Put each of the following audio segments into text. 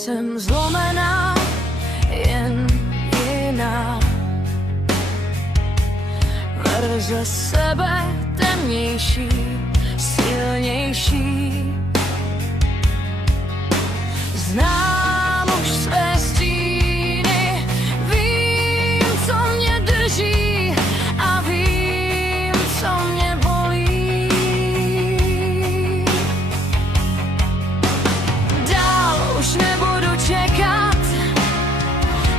Nejsem zlomená, jen jiná. Verze sebe temnější, silnější. Znám už své stíny, vím, co mě drží a vím, co mě bolí. Dál už nebudu čekat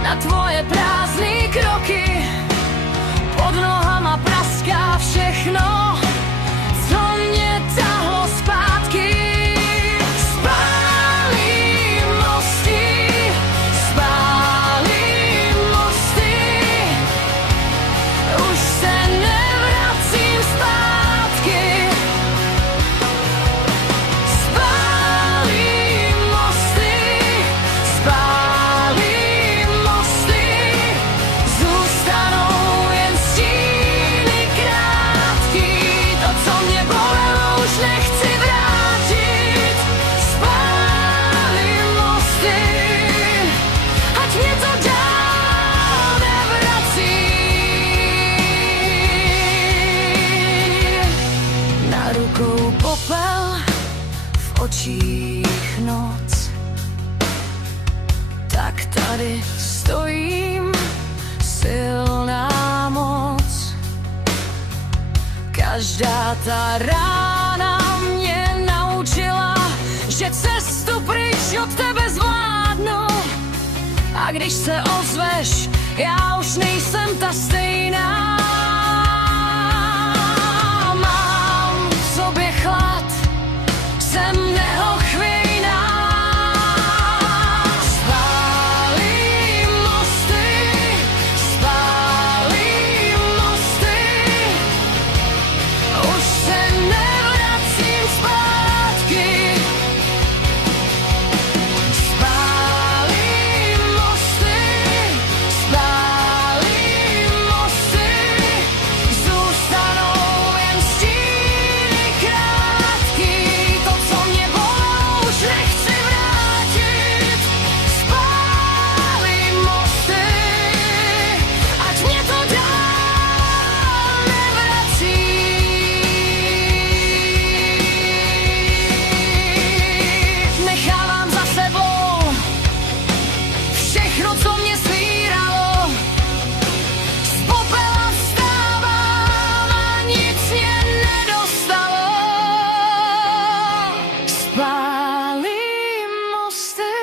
na tvoje prázdné kroky. Pod nohama praská všechno, co mě tahlo zpátky. Spálím mosty, už se nevracím zpátky. Spálím mosty, zůstanou jen stíny krátký. To, co mě bolelo, už nechci vrátit. Spálím mosty, ať mě to dál nevrací. Na rukou popel, v očích noc. Tak tady stojím, silná moc. Každá ta rána mě naučila, že cestu pryč od tebe zvládnu. A když se ozveš, já už nejsem ta stejná. Mám v sobě chlad, jsem neochvějná. Spálím mosty, už se nevracím zpátky. Spálím mosty, zůstanou jen stíny krátký. To, co mě bolelo, už nechci vrátit. Spálím mosty, ať mě to dál nevrací. Nechávám za sebou všechno, co mě svíralo. Z popela vstávám a nic mě nedostalo. Spálím mosty,